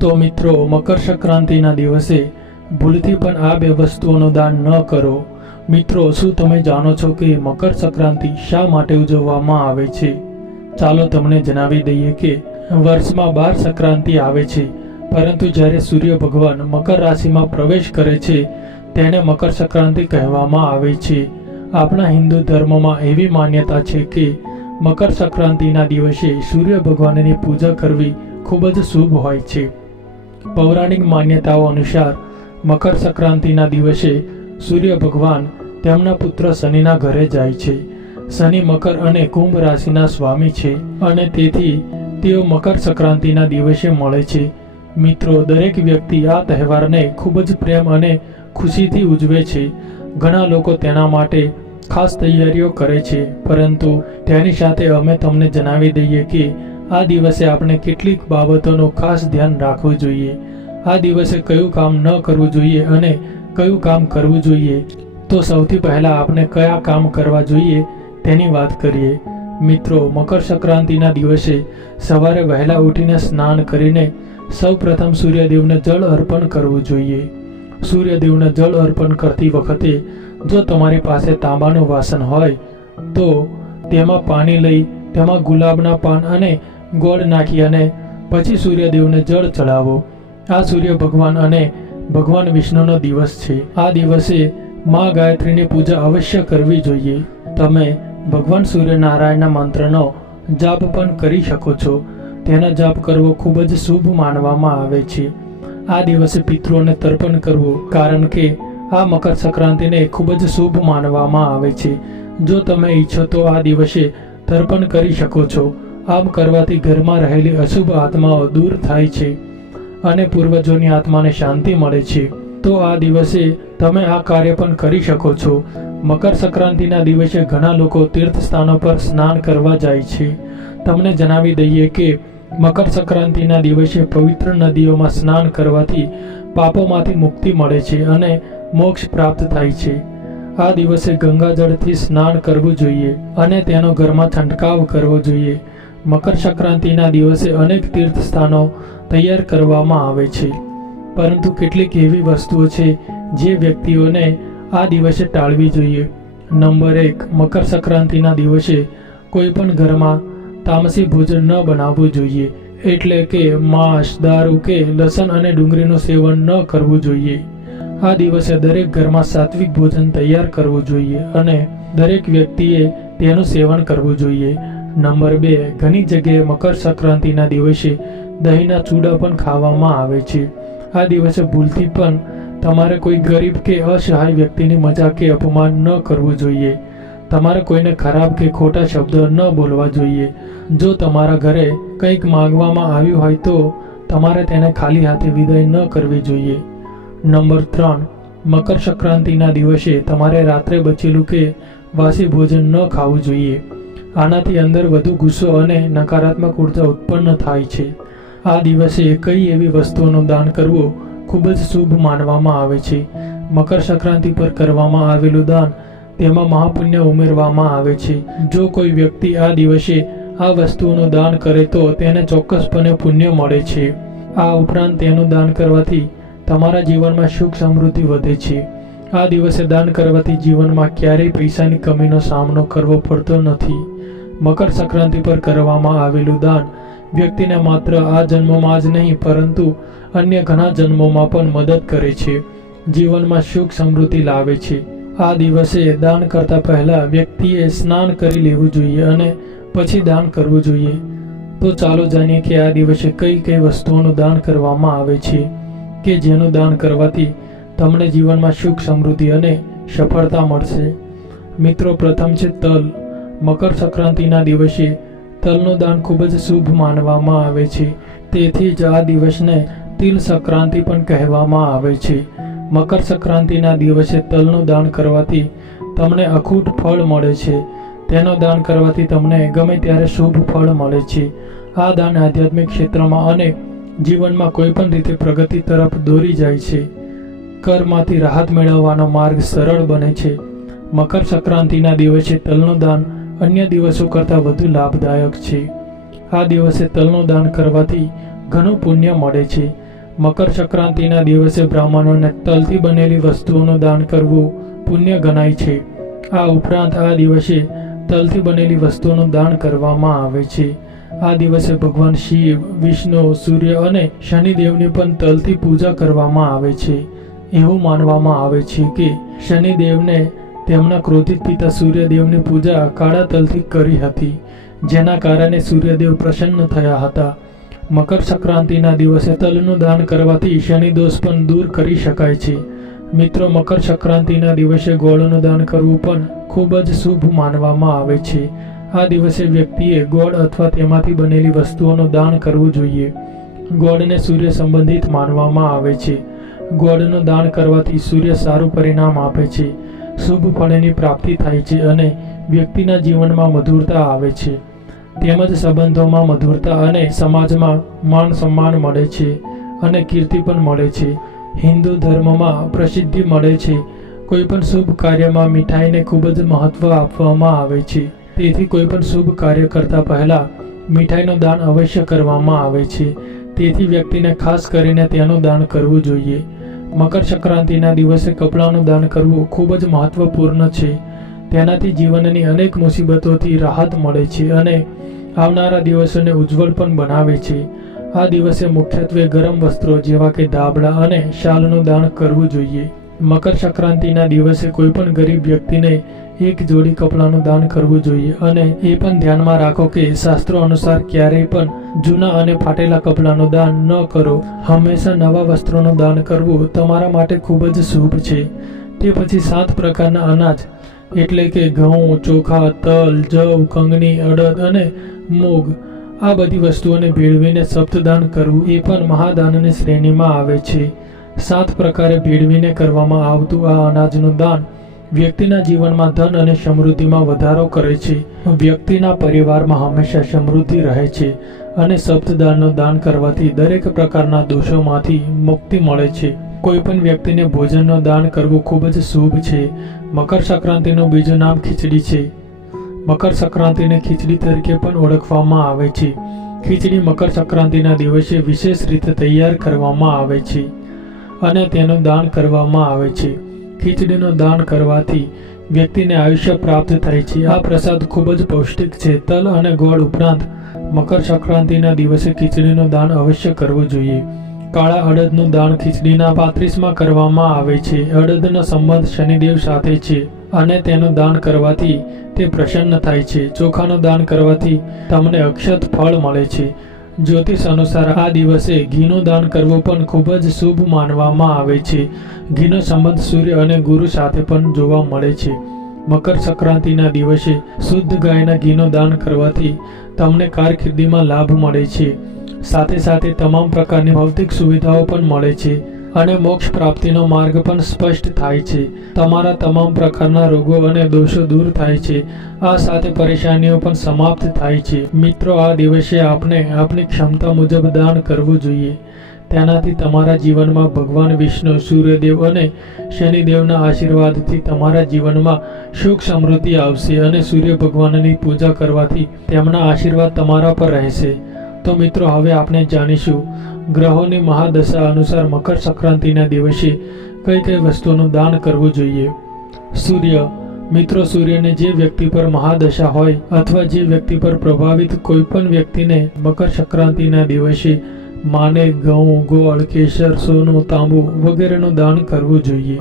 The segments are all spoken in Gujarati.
તો મિત્રો, મકર સંક્રાંતિના દિવસે ભૂલથી પણ આ બે વસ્તુઓનું દાન ન કરો. મિત્રો, શું તમે જાણો છો કે મકર સંક્રાંતિ શા માટે ઉજવવામાં આવે છે? ચાલો તમને જણાવી દઈએ કે વર્ષમાં બાર સંક્રાંતિ આવે છે. પરંતુ જ્યારે સૂર્ય ભગવાન મકર રાશિમાં પ્રવેશ કરે છે, તેને મકર સંક્રાંતિ કહેવામાં આવે છે. આપણા હિન્દુ ધર્મમાં એવી માન્યતા છે કે મકર સંક્રાંતિના દિવસે સૂર્ય ભગવાનની પૂજા કરવી ખૂબ જ શુભ હોય છે. પૌરાણિક માન્યતાઓ અનુસાર મકર સંક્રાંતિના દિવસે સૂર્ય ભગવાન તેમના પુત્ર શનિના ઘરે જાય છે. શનિ મકર અને કુંભ રાશિના સ્વામી છે અને તેથી તેઓ મકર સંક્રાંતિના દિવસે મળે છે. મિત્રો, દરેક વ્યક્તિ આ તહેવારને ખૂબ જ પ્રેમ અને ખુશીથી ઉજવે છે. ઘણા લોકો તેના માટે ખાસ તૈયારીઓ કરે છે. પરંતુ તેની સાથે અમે તમને જણાવી દઈએ કે આ દિવસે આપણે કેટલીક બાબતોનું ખાસ ધ્યાન રાખવું જોઈએ. આ દિવસે કયું કામ ન કરવું જોઈએ અને કયું કામ કરવું જોઈએ? તો સૌથી પહેલાં આપણે કયા કામ કરવા જોઈએ તેની વાત કરીએ. મિત્રો, મકર સંક્રાંતિના દિવસે સવારે વહેલા ઉઠીને સ્નાન કરીને સૌ પ્રથમ સૂર્યદેવને જળ અર્પણ કરવું જોઈએ. સૂર્યદેવને જળ અર્પણ કરતી વખતે જો તમારી પાસે તાંબાનું વાસણ હોય, તો તેમાં પાણી લઈ, તેમાં ગુલાબના પાન અને ગોળ નાખી અને પછી સૂર્યદેવને જળ ચડાવો. આ સૂર્ય ભગવાન અને ભગવાન વિષ્ણુનો દિવસ છે. આ દિવસે મા ગાયત્રીની પૂજા અવશ્ય કરવી જોઈએ. તમે ભગવાન સૂર્યનારાયણના મંત્રનો જાપ પણ કરી શકો છો. તેનો જાપ કરવો ખૂબ જ શુભ માનવામાં આવે છે. આ દિવસે પિતૃઓને તર્પણ કરવું કારણ કે આ મકર સંક્રાંતિને ખૂબ જ શુભ માનવામાં આવે છે. જો તમે ઈચ્છો તો આ દિવસે તર્પણ કરી શકો છો. આમ કરવાથી ઘરમાં રહેલી અશુભ આત્માઓ દૂર થાય છે અને પૂર્વજોની આત્માને શાંતિ મળે છે. તો આ દિવસે તમે આ કાર્ય પણ કરી શકો છો. મકર સંક્રાંતિના દિવસે ઘણા લોકો તીર્થ સ્થાનો પર સ્નાન કરવા જાય છે. તમને જણાવી દઈએ કે મકર સંક્રાંતિના દિવસે પવિત્ર નદીઓમાં સ્નાન કરવાથી પાપોમાંથી મુક્તિ મળે છે અને મોક્ષ પ્રાપ્ત થાય છે. આ દિવસે ગંગાજળથી સ્નાન કરવું જોઈએ અને તેનો ઘરમાં છંટકાવ કરવો જોઈએ. મકર સંક્રાંતિના દિવસે અનેક તીર્થ સ્થાનો તૈયાર કરવામાં આવે છે. પરંતુ કેટલીક એવી વસ્તુઓ છે જે વ્યક્તિઓને આ દિવસે ટાળવી જોઈએ. નંબર એક, મકર સંક્રાંતિના દિવસે કોઈ પણ ઘરમાં તામસી ભોજન ન બનાવવું જોઈએ. એટલે કે માંસ, દારૂ કે લસણ અને ડુંગળીનું સેવન ન કરવું જોઈએ. આ દિવસે દરેક ઘરમાં સાત્વિક ભોજન તૈયાર કરવું જોઈએ અને દરેક વ્યક્તિએ તેનું સેવન કરવું જોઈએ. નંબર બે, ઘણી જગ્યાએ મકર સંક્રાંતિના દિવસે દહીંના ચૂડા પણ ખાવામાં આવે છે. આ દિવસે ભૂલથી પણ તમારે કોઈ ગરીબ કે અસહાય વ્યક્તિની મજાક કે અપમાન ન કરવું જોઈએ. તમારે કોઈને ખરાબ કે ખોટા શબ્દો ન બોલવા જોઈએ. જો તમારા ઘરે કંઈક માંગવામાં આવ્યું હોય તો તમારે તેને ખાલી હાથે વિદાય ન કરવી જોઈએ. નંબર ત્રણ, મકર સંક્રાંતિના દિવસે તમારે રાત્રે બચેલું કે વાસી ભોજન ન ખાવું જોઈએ. આનાથી અંદર વધુ ગુસ્સો અને નકારાત્મક ઊર્જા ઉત્પન્ન થાય છે. આ દિવસે કઈ એવી વસ્તુઓનું દાન કરવું ખૂબ જ શુભ માનવામાં આવે છે. મકર સંક્રાંતિ પર કરવામાં આવેલું દાન તેમાં મહાપુણ્ય ઉમેરવામાં આવે છે. જો કોઈ વ્યક્તિ આ દિવસે આ વસ્તુઓનું દાન કરે તો તેને ચોક્કસપણે પુણ્ય મળે છે. આ ઉપરાંત તેનું દાન કરવાથી તમારા જીવનમાં સુખ સમૃદ્ધિ વધે છે. આ દિવસે દાન કરવાથી જીવનમાં ક્યારેય પૈસાની કમીનો સામનો કરવો પડતો નથી. મકર સંક્રાંતિ પર કરવામાં આવેલું દાન વ્યક્તિને માત્ર આ જન્મમાં જ નહીં, પરંતુ અન્ય ઘણા જન્મોમાં પણ મદદ કરે છે. જીવનમાં સુખ સમૃદ્ધિ લાવે છે. આ દિવસે દાન કરતા પહેલા વ્યક્તિએ સ્નાન કરી લેવું જોઈએ અને પછી દાન કરવું જોઈએ. તો ચાલો જાણીએ કે આ દિવસે કઈ કઈ વસ્તુઓનું દાન કરવામાં આવે છે, કે જેનું દાન કરવાથી તમને જીવનમાં સુખ, સમૃદ્ધિ અને સફળતા મળશે. મિત્રો, પ્રથમ છે તલ. મકર સંક્રાંતિના દિવસે તલનું દાન ખૂબ જ શુભ માનવામાં આવે છે. તેથી જ આ દિવસને તિલ સંક્રાંતિ પણ કહેવામાં આવે છે. મકર સંક્રાંતિના દિવસે તલનું દાન કરવાથી તમને અખૂટ ફળ મળે છે. તેનો દાન કરવાથી તમને ગમે ત્યારે શુભ ફળ મળે છે. આ દાન આધ્યાત્મિક ક્ષેત્રમાં અને જીવનમાં કોઈ પણ રીતે પ્રગતિ તરફ દોરી જાય છે. કરમાંથી રાહત મેળવવાનો માર્ગ સરળ બને છે. મકર સંક્રાંતિના દિવસે તલનું દાન અન્ય દિવસો કરતાં વધુ લાભદાયક છે. આ દિવસે તલનું દાન કરવાથી ઘણું પુણ્ય મળે છે. મકર સંક્રાંતિના દિવસે બ્રાહ્મણોને તલથી બનેલી વસ્તુઓનું દાન કરવું પુણ્ય ગણાય છે. આ ઉપરાંત આ દિવસે તલથી બનેલી વસ્તુઓનું દાન કરવામાં આવે છે. આ દિવસે ભગવાન શિવ, વિષ્ણુ, સૂર્ય અને શનિદેવની પણ તલથી પૂજા કરવામાં આવે છે. એવું માનવામાં આવે છે કે શનિદેવને તેમના ક્રોધિત પિતા સૂર્યદેવની પૂજા કાળા તલથી કરી હતી, જેના કારણે સૂર્યદેવ પ્રસન્ન થયા હતા. મકર સંક્રાંતિના દિવસે તલનું દાન કરવાથી શનિ દોષ પણ દૂર કરી શકાય છે. મિત્રો, મકર સંક્રાંતિના દિવસે ગોળનું દાન કરવું પણ ખૂબ જ શુભ માનવામાં આવે છે. આ દિવસે વ્યક્તિએ ગોળ અથવા તેમાંથી બનેલી વસ્તુઓનું દાન કરવું જોઈએ. ગોળને સૂર્ય સંબંધિત માનવામાં આવે છે. ગોળનું દાન કરવાથી સૂર્ય સારું પરિણામ આપે છે. શુભ ફળની પ્રાપ્તિ થાય છે અને વ્યક્તિના જીવનમાં મધુરતા આવે છે. તેમજ સંબંધોમાં મધુરતા અને સમાજમાં માન સન્માન મળે છે અને કીર્તિ પણ મળે છે. હિન્દુ ધર્મમાં પ્રસિદ્ધિ મળે છે. કોઈ પણ શુભ કાર્યમાં મીઠાઈને ખૂબ જ મહત્વ આપવામાં આવે છે. તેથી કોઈપણ શુભ કાર્ય કરતા પહેલા મીઠાઈનું દાન અવશ્ય કરવામાં આવે છે. તેથી વ્યક્તિને ખાસ કરીને તેનું દાન કરવું જોઈએ. મકર સંક્રાંતિના દિવસે કપડાનું દાન કરવું ખૂબ જ મહત્વપૂર્ણ છે. તેનાથી જીવનની અનેક મુસીબતોથી રાહત મળે છે અને આવનારા દિવસોને ઉજ્જવળ પણ બનાવે છે. આ દિવસે મુખ્યત્વે ગરમ વસ્ત્રો જેવા કે ધાબળા અને શાલનું દાન કરવું જોઈએ. મકર સંક્રાંતિના દિવસે કોઈ પણ ગરીબ વ્યક્તિને એક જોડી કપડાનું દાન કરવું જોઈએ અને એ પણ ધ્યાનમાં રાખો કે શાસ્ત્રો અનુસાર ક્યારેય પણ જૂના અને ફાટેલા કપડાનું દાન ન કરો. હંમેશા નવા વસ્ત્રોનું દાન કરવું તમારા માટે ખૂબ જ શુભ છે. તે પછી સાત પ્રકારના અનાજ, એટલે કે ઘઉં, ચોખા, તલ, જવ, કંગની, અડદ અને મૂગ. આ બધી વસ્તુઓને ભેળવીને સપ્તદાન કરવું એ પણ મહાદાનની શ્રેણીમાં આવે છે. સાત પ્રકારે ભેળવીને કરવામાં આવતું આ અનાજનું દાન વ્યક્તિના જીવનમાં ધન અને સમૃદ્ધિમાં વધારો કરે છે. વ્યક્તિના પરિવારમાં હંમેશા સમૃદ્ધિ રહે છે અને સપ્તદાનનું દાન કરવાથી દરેક પ્રકારના દોષોમાંથી મુક્તિ મળે છે. કોઈ પણ વ્યક્તિને ભોજનનું દાન કરવું ખૂબ જ શુભ છે. મકર સંક્રાંતિનું બીજું નામ ખીચડી છે. મકર સંક્રાંતિને ખીચડી તરીકે પણ ઓળખવામાં આવે છે. ખીચડી મકર સંક્રાંતિના દિવસે વિશેષ રીતે તૈયાર કરવામાં આવે છે અને તેનું દાન કરવામાં આવે છે. ખીચડીનું દાન કરવાથી વ્યક્તિને આયુષ્ય પ્રાપ્ત થાય છે. આ પ્રસાદ ખૂબ જ પૌષ્ટિક છે. તલ અને ગોળ ઉપરાંત મકર સંક્રાંતિના દિવસે ખીચડીનું દાન અવશ્ય કરવું જોઈએ. કાળા અડદનું દાન ખીચડીના પાંત્રીસમાં કરવામાં આવે છે. અડદનો સંબંધ શનિદેવ સાથે છે અને તેનું દાન કરવાથી તે પ્રસન્ન થાય છે. ચોખાનું દાન કરવાથી તમને અક્ષત ફળ મળે છે. જ્યોતિષ અનુસાર આ દિવસે ઘીનું દાન કરવું પણ ખૂબ જ શુભ માનવામાં આવે છે. ઘીનો સંબંધ સૂર્ય અને ગુરુ સાથે પણ જોવા મળે છે. મકર સંક્રાંતિના દિવસે શુદ્ધ ગાયના ઘીનું દાન કરવાથી તમને કારકિર્દીમાં લાભ મળે છે. સાથે સાથે તમામ પ્રકારની ભૌતિક સુવિધાઓ પણ મળે છે. અને મોક્ષ પ્રાપ્તિનો માર્ગ પણ સ્પષ્ટ થાય છે. તમારા તમામ પ્રકારના રોગો અને દોષો દૂર થાય છે. આ સાથે પરેશાનીઓ પણ સમાપ્ત થાય છે. મિત્રો, આ દિવસે આપણે આપની ક્ષમતા મુજબ દાન કરવું જોઈએ. તેનાથી તમારા જીવનમાં ભગવાન, વિષ્ણુ, સૂર્યદેવ અને શનિદેવના આશીર્વાદથી તમારા જીવનમાં સુખ સમૃદ્ધિ આવશે અને સૂર્ય ભગવાનની પૂજા કરવાથી તેમના આશીર્વાદ તમારા પર રહેશે. તો મિત્રો, હવે આપણે જાણીશું ગ્રહોની મહાદશા અનુસાર મકર સંક્રાંતિના દિવસે કઈ કઈ વસ્તુનું દાન કરવું જોઈએ. સૂર્ય, મિત્રો, સૂર્યને જે વ્યક્તિ પર મહાદશા હોય અથવા જે વ્યક્તિ પર પ્રભાવિત કોઈ પણ વ્યક્તિને મકર સંક્રાંતિના દિવસે માને, ઘઉં, ગોળ, કેસર, સોનું, તાંબુ વગેરેનું દાન કરવું જોઈએ.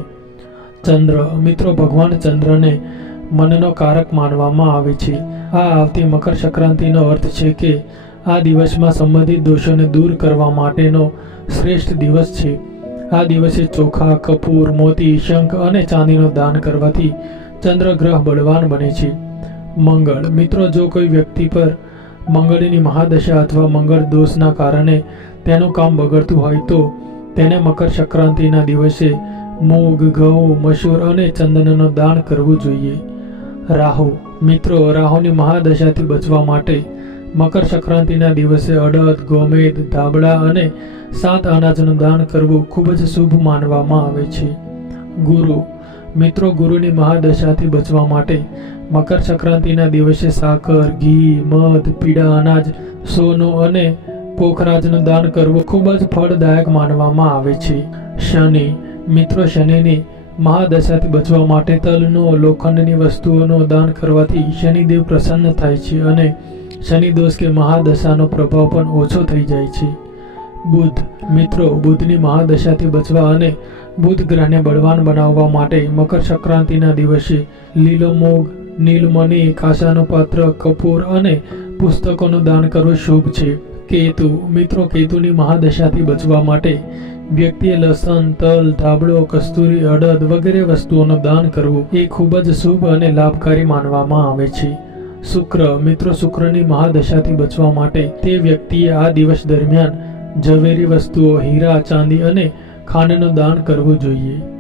ચંદ્ર, મિત્રો, ભગવાન ચંદ્રને મનનો કારક માનવામાં આવે છે. આ આવતી મકર સંક્રાંતિનો અર્થ છે કે આ દિવસમાં સંબંધિત દોષોને દૂર કરવા માટેનો શ્રેષ્ઠ દિવસ છે. આ દિવસે ચોખા, કપૂર, મોતી, શંખ અને ચાંદીનું દાન કરવાથી ચંદ્ર ગ્રહ બળવાન બને છે. મંગળ. મિત્રો, જો કોઈ વ્યક્તિ પર મંગળની મહાદશા અથવા મંગળ દોષના કારણે તેનું કામ બગડતું હોય તો તેને મકર સંક્રાંતિના દિવસે મૂગ, ઘઉં, મસૂર અને ચંદનનું દાન કરવું જોઈએ. રાહુ. મિત્રો, રાહુની મહાદશાથી બચવા માટે મકર સંક્રાંતિના દિવસે અડદ, ગોમેદ, ધાબળા અને સાત અનાજનું દાન કરવું ખૂબ જ શુભ માનવામાં આવે છે. ગુરુ, મિત્રો ગુરુની મહાદશાથી બચવા માટે મકર સંક્રાંતિના દિવસે સાકર, ઘી, મધ, પીળા અનાજ, સોનું અને પોખરાજનું દાન કરવું ખૂબ જ ફળદાયક માનવામાં આવે છે. શનિ, મિત્રો શનિની મહાદશાથી બચવા માટે તલનો, લોખંડની વસ્તુઓનું દાન કરવાથી શનિદેવ પ્રસન્ન થાય છે અને શનિ દોષ કે મહાદશાનો પ્રભાવ પણ ઓછો થઈ જાય છે. બુધ, મિત્રો, બુધની મહાદશાથી બચવા અને બુધ ગ્રહને બળવાન બનાવવા માટે મકર સંક્રાંતિના દિવસે લીલો મોગ નીલમણી કાસાનું પાત્ર, કપૂર અને પુસ્તકોનું દાન કરવું શુભ છે. કેતુ, મિત્રો, કેતુની મહાદશાથી બચવા માટે વ્યક્તિએ લસણ, તલ, ધાબળો, કસ્તુરી, અડદ વગેરે વસ્તુઓનું દાન કરવું એ ખૂબ જ શુભ અને લાભકારી માનવામાં આવે છે. શુક્ર, મિત્રો શુક્રની મહાદશાથી બચવા માટે તે વ્યક્તિએ આ દિવસ દરમિયાન ઝવેરી વસ્તુઓ, હીરા, ચાંદી અને ખાંડનું દાન કરવું જોઈએ.